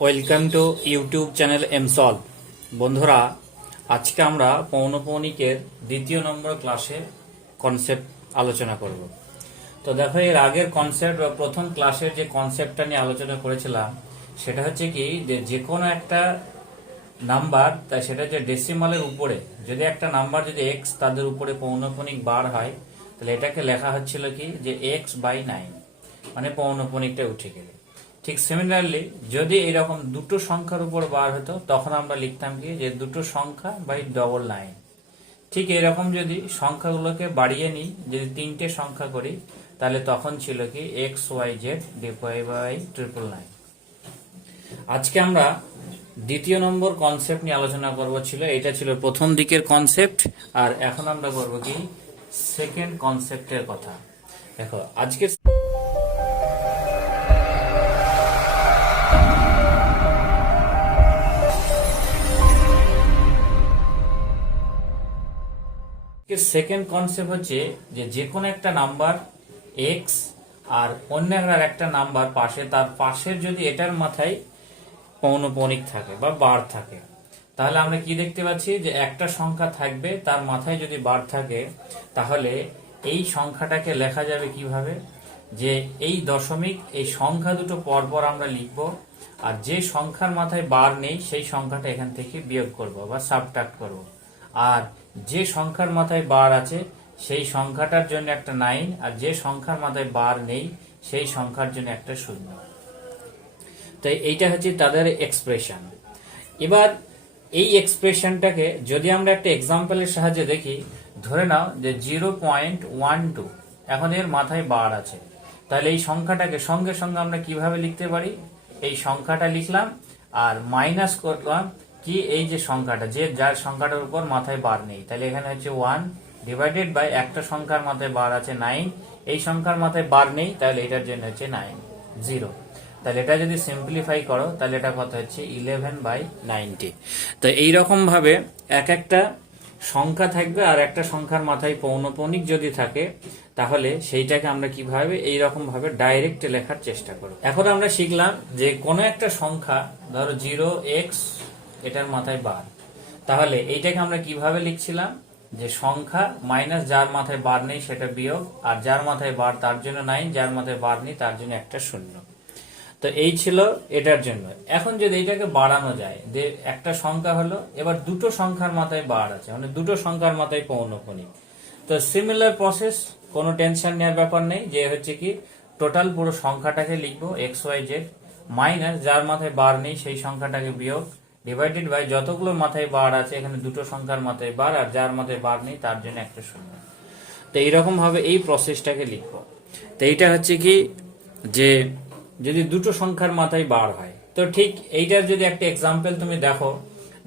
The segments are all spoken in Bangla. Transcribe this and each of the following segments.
ওয়েলকাম টু ইউটিউব চ্যানেল এমসল বন্ধুরা, আজকে আমরা পৌনপৌনিকের দ্বিতীয় নম্বর ক্লাসে কনসেপ্ট আলোচনা করব। তো দেখো, এর আগের কনসেপ্ট বা প্রথম ক্লাসের যে কনসেপ্টটা নিয়ে আলোচনা করেছিলাম, সেটা হচ্ছে কি যে যে কোনো একটা নাম্বার তা সেটা যে ডেসিমালের উপরে, যদি একটা নাম্বার যদি এক্স তাদের উপরে পৌনপৌনিক বার হয়, তাহলে এটাকে লেখা হচ্ছিল কি যে এক্স বাই নাইন মানে পৌনপৌনিকটা উঠে গেলে। ঠিক সিমিলারলি যদি এরকম দুটো সংখ্যার উপর বার হতো, তখন আমরা লিখতাম কি যে দুটো সংখ্যা বাই ডবল নাইন ঠিক এরকম যদি সংখ্যাগুলোকে বাড়িয়ে নিই, যদি তিনটে সংখ্যা করি, তাহলে তখন ছিল কি এক্স ওয়াই জেড ডিপাই বাই ট্রিপল নাইন আজকে আমরা দ্বিতীয় নম্বর কনসেপ্ট নিয়ে আলোচনা করব ছিল, এটা ছিল প্রথম দিকের কনসেপ্ট আর এখন আমরা করব কি সেকেন্ড কনসেপ্টের কথা। দেখো আজকে সেকেন্ড কনসেপ্ট হচ্ছে যে যে কোনো একটা নাম্বার এক্স আর অন্য একটা নাম্বার পাশে, তার পাশের যদি এটার মাথায় পৌনপৌনিক থাকে বা বার থাকে, তাহলে আমরা কি দেখতে পাচ্ছি যে একটা সংখ্যা থাকবে, তার মাথায় যদি বার থাকে, তাহলে এই সংখ্যাটাকে লেখা যাবে কীভাবে? যে এই দশমিক, এই সংখ্যা দুটো পরপর আমরা লিখব, আর যে সংখ্যার মাথায় বার নেই, সেই সংখ্যাটা এখান থেকে বিয়োগ করব বা সাবট্রাক্ট করব। আর যে সংখ্যার মাথায় বার আছে, সেই সংখ্যাটার জন্য একটা নাইন, আর যে সংখ্যার মাথায় বার নেই, সেই সংখ্যার জন্য একটা শূন্য। তাই এইটা হচ্ছে তাদের এক্সপ্রেশন এবার এই এক্সপ্রেশনটাকে যদি আমরা একটা এক্সাম্পলের সাহায্যে দেখি, ধরে নাও যে জিরো পয়েন্ট ওয়ান টু এখন এর মাথায় বার আছে। তাহলে এই সংখ্যাটাকে সঙ্গে সঙ্গে আমরা কীভাবে লিখতে পারি? এই সংখ্যাটা লিখলাম, আর মাইনাস করলাম কি এই যে সংখ্যাটা, যে যার সংখ্যাটার উপর মাথায় বার নেই, তাহলে এখানে হচ্ছে ওয়ান ডিভাইডেড বাই একটা সংখ্যার মাথায় বার আছে নাইন এই সংখ্যার মাথায় বার নেই, তাহলে এটার জন্য হচ্ছে নাইন জিরো তাহলে এটা যদি সিম্পলিফাই করো, তাহলে এটা কত হচ্ছে ইলেভেন বাই নাইনটি তো এইরকম ভাবে এক একটা সংখ্যা থাকবে আর একটা সংখ্যার মাথায় পৌনপৌনিক যদি থাকে, তাহলে সেইটাকে আমরা কীভাবে এইরকম ভাবে ডাইরেক্ট লেখার চেষ্টা করব। এখন আমরা শিখলাম যে কোনো একটা সংখ্যা, ধরো জিরো এক্স এটার মাথায় বার। তাহলে এইটাকে আমরা কীভাবে লিখছিলাম? যে সংখ্যা মাইনাস যার মাথায় বার নেই সেটা বিয়োগ, আর যার মাথায় বার তার জন্য নাইন যার মাথায় বার নেই তার জন্য একটা শূন্য। তো এই ছিল এটার জন্য। এখন যদি এটাকে বাড়ানো যায়, যে একটা সংখ্যা হলো, এবার দুটো সংখ্যার মাথায় বার আছে মানে দুটো সংখ্যার মাথায় পৌনপণিক তো সিমিলার প্রসেস কোনো টেনশন নেওয়ার ব্যাপার নেই, যে হচ্ছে কি টোটাল পুরো সংখ্যাটাকে লিখব এক্স ওয়াই জেড মাইনাস যার মাথায় বার নেই সেই সংখ্যাটাকে বিয়োগ ডিভাইডেড বাই যতগুলো মাথায় বার আছে, এখানে দুটো সংখ্যার মাথায় বার, আর যার মাথায় বার নেই, তার জন্য একটা শূন্য। তো এইরকম ভাবে এই প্রসেসটাকে লিখব। তো এইটা হচ্ছে কি, যে যদি দুটো সংখ্যার মাথায় বার হয়, তো ঠিক এইটার যদি একটা এক্সাম্পল তুমি দেখো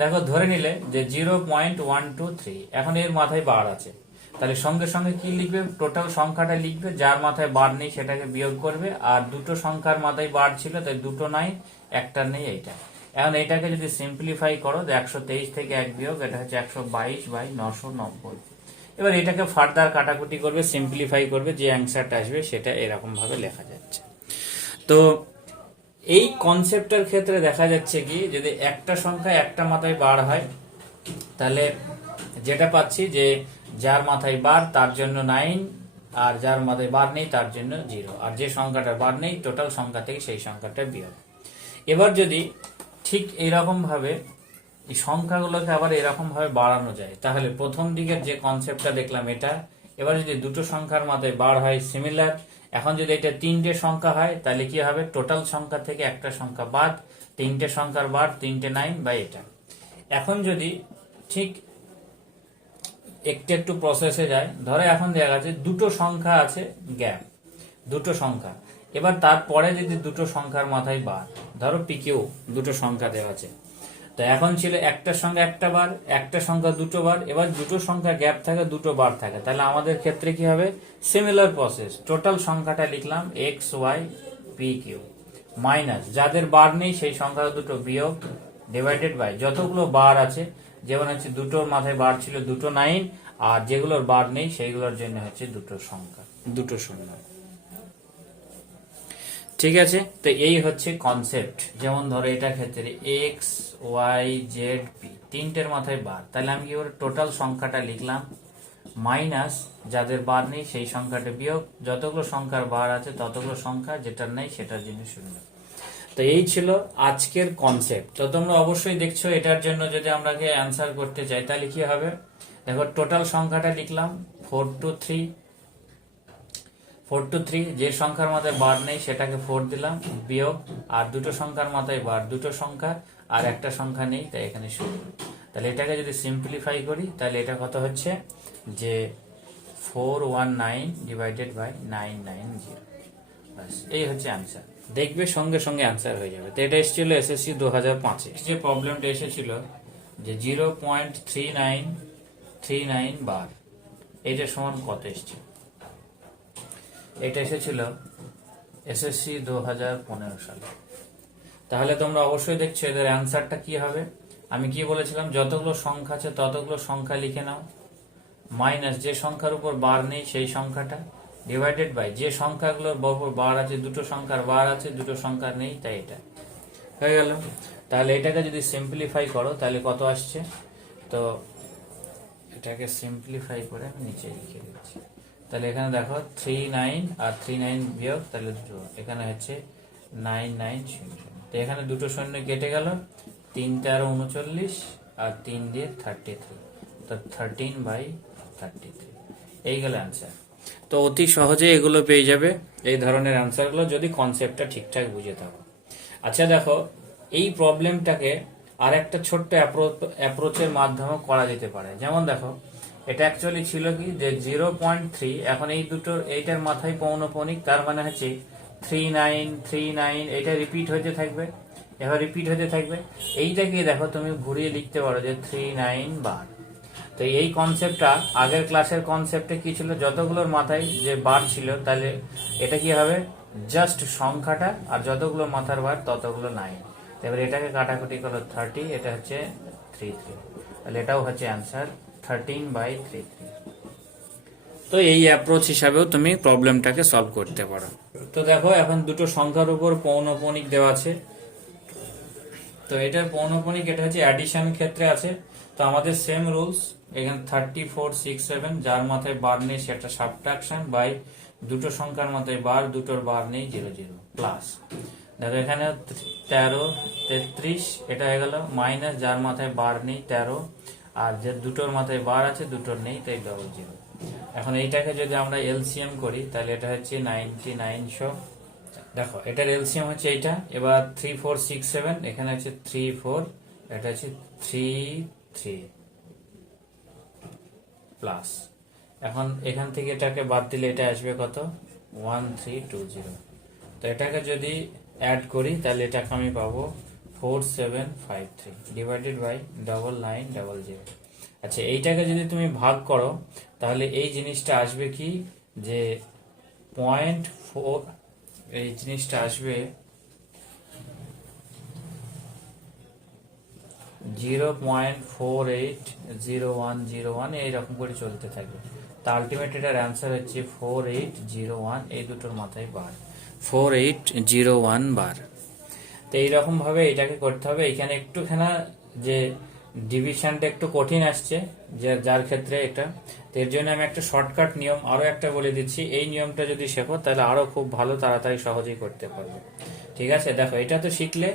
দেখো ধরে নিলে যে zero point one two three এখন এর মাথায় বার আছে। তাহলে সঙ্গে সঙ্গে কি লিখবে? টোটাল সংখ্যাটা লিখবে, যার মাথায় বার নেই সেটাকে বিয়োগ করবে, আর দুটো সংখ্যার মাথায় বার ছিল, তাই দুটো নাই, একটা নেই এইটা। এখন এটাকে যদি সিম্পলিফাই করো একশো তেইশ থেকে এক বিয়োগ, এটা হচ্ছে একশো বাইশ বাই নশো নব্বই। এবার এটাকে ফার্দার কাটাকুটি করবে সিম্পলিফাই করবে, যে অ্যান্সারটা আসবে, সেটা এরকম ভাবে লেখা যাচ্ছে। তো এই কনসেপ্টের ক্ষেত্রে দেখা যাচ্ছে কি, যদি একটা সংখ্যা একটা মাথায় বার হয়, তাহলে যেটা পাচ্ছি যে যার মাথায় বার, তার জন্য নাইন আর যার মাথায় বার নেই, তার জন্য জিরো আর যে সংখ্যাটা বার নেই টোটাল সংখ্যা থেকে সেই সংখ্যাটা বিয়োগ। এবার যদি ঠিক এরকম ভাবে এই সংখ্যাগুলোকে আবার এরকম ভাবে বাড়ানো যায়। তাহলে প্রথম দিকের যে কনসেপ্টটা দেখলাম এটা, এবার যদি দুটো সংখ্যার মাথায় বার হয় সিমিলার এখন যদি এটা তিনটে সংখ্যা হয়, তাহলে কি হবে? টোটাল সংখ্যা থেকে একটা সংখ্যা বাদ, তিনটে সংখ্যার বাদ তিনটে নাইন বা এটা। এখন যদি ঠিক একটু একটু প্রসেসে যায়, ধরো এখন দেখা যাচ্ছে দুটো সংখ্যা আছে গ্যাপ দুটো সংখ্যা। এবার তারপরে যদি দুটো সংখ্যার মাথায় বার, ধরো পিকেও দুটো সংখ্যা দেওয়া আছে। তো এখন ছিল একটার সঙ্গে একটা বার একটা সংখ্যা দুটো বার, এবার দুটো সংখ্যা গ্যাপ থাকে, দুটো বার থাকে। তাহলে আমাদের ক্ষেত্রে কি হবে? সিমিলার প্রসেস টোটাল সংখ্যাটা লিখলাম X Y P Q minus যাদের বার নেই সেই সংখ্যা দুটো বিয়োগ ডিভাইডেড বাই যতগুলো বার আছে, যেমন হচ্ছে দুটোর মাথায় বার ছিল দুটো নাইন আর যেগুলোর বার নেই সেইগুলোর জন্য হচ্ছে দুটো সংখ্যা, দুটো শূন্য ঠিক আছে? তো এই হচ্ছে কনসেপ্ট যেমন ধরো এটা ক্ষেত্রে এক্স ওয়াই জেড পি তিনটের মাথায় বার। তাহলে আমি কি করে টোটাল সংখ্যাটা লিখলাম। মাইনাস যাদের বার নেই, সেই সংখ্যাটা বিয়োগ। যতগুলো সংখ্যার বার আছে, ততগুলো সংখ্যা যেটার নেই, সেটার জন্য শূন্য। তো এই ছিল আজকের কনসেপ্ট তো তোমরা অবশ্যই দেখছ, এটার জন্য যদি আমরা অ্যান্সার করতে চাই, তাহলে কি হবে? দেখো টোটাল সংখ্যাটা লিখলাম four two three four two three যে সংখ্যার মাথায় বার নেই সেটাকে ফোর দিলাম বিয়োগ আর দুটো সংখ্যার মাথায় বার দুটো সংখ্যা আর একটা সংখ্যা নেই তাই এখানে শূন্য তাহলে এটাকে যদি সিম্পলিফাই করি তাহলে এটা কত হচ্ছে? যে four one nine divided by nine nine zero. এই হচ্ছে অ্যান্সার দেখবে সঙ্গে সঙ্গে অ্যান্সার হয়ে যাবে। তো এটা এসেছিল এসএসসি দু হাজার পাঁচে। যে প্রবলেমটা এসেছিল যে zero point three nine three nine bar এটা সমান কত এসেছিল? এটা এসেছিল এসএসসি দু হাজার পনেরো সালে। তাহলে তোমরা অবশ্যই দেখছ এদের অ্যান্সারটা কি হবে। আমি কি বলেছিলাম? যতগুলো সংখ্যা আছে ততগুলো সংখ্যা লিখে নাও। মাইনাস যে সংখ্যার উপর বার নেই সেই সংখ্যাটা ডিভাইডেড বাই যে সংখ্যাগুলোর উপর বার আছে দুটো সংখ্যার বার আছে, দুটো সংখ্যার নেই, তাই এটা। হয়ে গেল। তাহলে এটাকে যদি সিম্পলিফাই করো, তাহলে কত আসছে? তো এটাকে সিম্পলিফাই করে আমি নিচে লিখে দিচ্ছি। তাহলে এখানে দেখো থ্রি নাইন আর থ্রি নাইন বিয়োগ, তাহলে দুটো। এখানে হচ্ছে নাইন নাইন শূন্য। তো এখানে দুটো শূন্য কেটে গেল। তিন তেরো উনচল্লিশ আর তিন দিয়ে থার্টি থ্রি তো থার্টিন বাই থার্টি থ্রি এই গেল অ্যান্সার তো অতি সহজে এগুলো পেয়ে যাবে এই ধরনের অ্যান্সারগুলো যদি কনসেপ্টটা ঠিকঠাক বুঝে থাকো। আচ্ছা দেখো, এই প্রবলেমটাকে আর একটা ছোট্ট অ্যাপ্রোচের মাধ্যমে করা যেতে পারে। যেমন দেখো এটা অ্যাকচুয়ালি ছিল কি যে জিরো পয়েন্ট থ্রি এখন এই দুটো, এইটার মাথায় পৌনপণিক তার মানে হচ্ছে থ্রি নাইন থ্রি নাইন এটা রিপিট হতে থাকবে। এবার রিপিট হতে থাকবে। এইটাকে দেখো তুমি ঘুরিয়ে লিখতে পারো যে থ্রি নাইন বার তো এই কনসেপ্টটা আগের ক্লাসের কনসেপ্টে কি ছিল? যতগুলোর মাথায় যে বার ছিল, তাহলে এটা কি হবে? জাস্ট সংখ্যাটা আর যতগুলো মাথার বার ততগুলো নাইন এবার এটাকে কাটাকুটি করো থার্টি এটা হচ্ছে থ্রি থ্রি তাহলে এটাও হচ্ছে answer thirteen by three three তো এই অ্যাপ্রোচ হিসাবেও তুমি প্রবলেমটাকে সলভ করতে পারো। তো দেখো, এখন দুটো সংখ্যার উপর পৌনপণিক দেওয়া আছে। তো এটার পৌনপণিক এটা হচ্ছে অ্যাডিশন ক্ষেত্রে আছে। তো আমাদের সেম রুলস এখানে থার্টি ফোর সিক্স সেভেন যার মাথায় বার নেই, সেটা সাবট্রাকশন বাই দুটো সংখ্যার মাথায় বার দুটোর বার নেই জিরো জিরো প্লাস দেখো, এখানে তেরো, তেত্রিশ, এটা হয়ে গেল মাইনাস যার মাথায় বার নেই, তেরো। আর যে দুটোর মাথায় বার আছে, দুটোর নেই, তাই ডবল জিরো এখন এইটাকে যদি আমরা এলসিএম করি, তাহলে এটা হচ্ছে নাইনটি নাইনশো দেখো, এটার এলসিএম হচ্ছে এইটা, এবার থ্রি ফোর সিক্স সেভেন এখানে হচ্ছে থ্রি ফোর এটা হচ্ছে থ্রি থ্রি প্লাস এখন এখান থেকে এটাকে বাদ দিলে এটা আসবে কত? ওয়ান থ্রি টু জিরো তো এটাকে যদি অ্যাড করি, তাহলে এটাকে আমি পাবো four seven five three divided by double nine double zero আচ্ছা এইটাকে যদি তুমি ভাগ করো, তাহলে এই জিনিসটা আসবে কি? যে পয়েন্ট ফোর এই জিনিসটা আসবে zero point four eight zero one zero one এইরকম করে চলতে থাকবে। তা আলটিমেট এটার অ্যান্সার হচ্ছে ফোর এইট জিরো ওয়ান এই দুটোর মাথায় bar four eight zero one bar তো এইরকম ভাবে এটাকে করতে হবে। এখানে একটুখানা যে ডিভিশনটা একটু কঠিন আসছে, যে, যার ক্ষেত্রে এটা। তো এর জন্য আমি একটা শর্টকাট নিয়ম আরও একটা বলে দিচ্ছি। এই নিয়মটা যদি শেখো, তাহলে আরও খুব ভালো, তাড়াতাড়ি, সহজেই করতে পারবে। ঠিক আছে? দেখো, এটা তো শিখলে,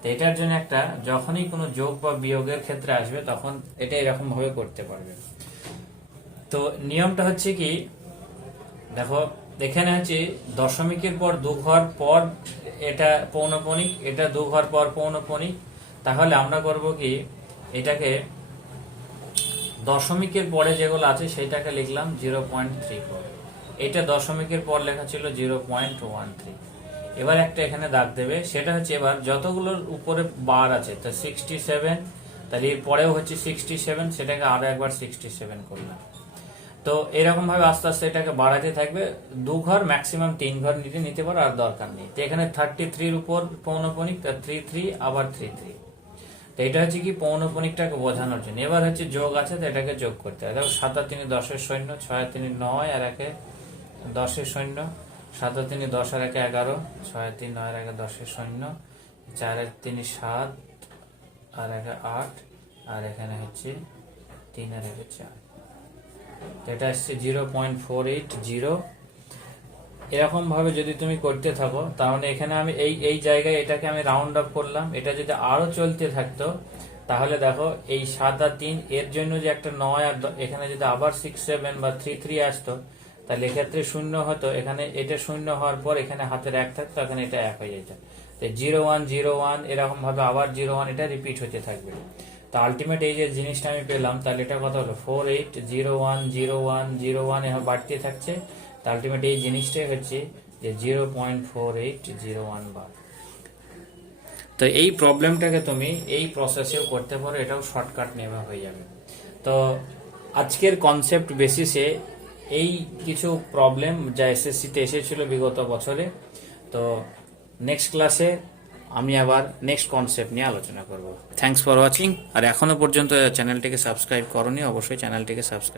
তো এটার জন্য একটা যখনই কোনো যোগ বা বিয়োগের ক্ষেত্রে আসবে, তখন এটা এরকম ভাবে করতে পারবে। তো নিয়মটা হচ্ছে কি, দেখো এখানে হচ্ছে দশমিকের পর দু ঘর পর এটা পৌনপণিক এটা দু ঘর পর পৌনপণিক তাহলে আমরা করব কি, এটাকে দশমিকের পরে যেগুলো আছে সেটাকে লিখলাম জিরো পয়েন্ট থ্রি ফোর এটা দশমিকের পর লেখা ছিল জিরো পয়েন্ট ওয়ান থ্রি এবার একটা এখানে দাগ দেবে, সেটা হচ্ছে এবার যতগুলোর উপরে বার আছে, তো সিক্সটি সেভেন তাহলে এর পরেও হচ্ছে সিক্সটি সেভেন সেটাকে আরও একবার সিক্সটি সেভেন করলাম। তো এরকম ভাবে আস্তে আস্তে এটাকে বাড়াতে থাকবে। দু ঘর ম্যাক্সিমাম তিন ঘর নিতে নিতে পারো, আর দরকার নেই। তো এখানে থার্টি থ্রির উপর পৌনপণিক থ্রি থ্রি আবার থ্রি থ্রি তো এটা হচ্ছে কি পৌনপণিকটাকে বোঝানোর জন্য। এবার হচ্ছে যোগ আছে, তো এটাকে যোগ করতে হবে। দেখো, সাত আর তিনে দশের সৈন্য ছয় তিনে নয় আর একে দশের সৈন্য সাত আর তিনে দশ আর একে এগারো, ছয় আর তিন নয় আর একে দশের সৈন্য চার আর তিনে সাত আর একে আট, আর এখানে হচ্ছে তিন আর একে চার। এটা আসছে zero point four eight zero. এরকম ভাবে যদি তুমি করতে থাকো, তাহলে এখানে আমি এই এই জায়গায় এটাকে আমি রাউন্ড আপ করলাম। এটা যদি আরও চলতে থাকতো, তাহলে দেখো এই সাত আর তিন, এর জন্য যে একটা নয় আর এখানে যদি আবার সিক্স সেভেন বা থ্রি থ্রি আসতো, তাহলে এক্ষেত্রে শূন্য হতো। এখানে এটা শূন্য হওয়ার পর এখানে হাতের এক থাকতো, এখানে এটা এক হয়ে যেত। জিরো ওয়ান জিরো ওয়ান, এরকম ভাবে আবার জিরো ওয়ান, এটা রিপিট হতে থাকবে। তো আলটিমেট এই যে জিনিসটা আমি পেলাম, তাহলে এটা কত হলো four eight zero one zero one zero one এভাবে বাড়তে থাকছে। তো আলটিমেট এই জিনিসটাই হচ্ছে যে zero point four eight zero one bar তো এই প্রবলেমটাকে তুমি এই প্রসেসেও করতে পারো, এটাও শর্টকাট নেওয়া হয়ে যাবে। তো আজকের কনসেপ্ট বেসিসে এই কিছু প্রবলেম যা এসএসসিতে এসেছিল বিগত বছরে, তো নেক্সট ক্লাসে আমি আবার নেক্সট কনসেপ্ট নিয়ে আলোচনা করব। থ্যাংকস ফর ওয়াচিং আর এখনও পর্যন্ত চ্যানেলটিকে সাবস্ক্রাইব করনি, অবশ্যই চ্যানেলটিকে সাবস্ক্রাইব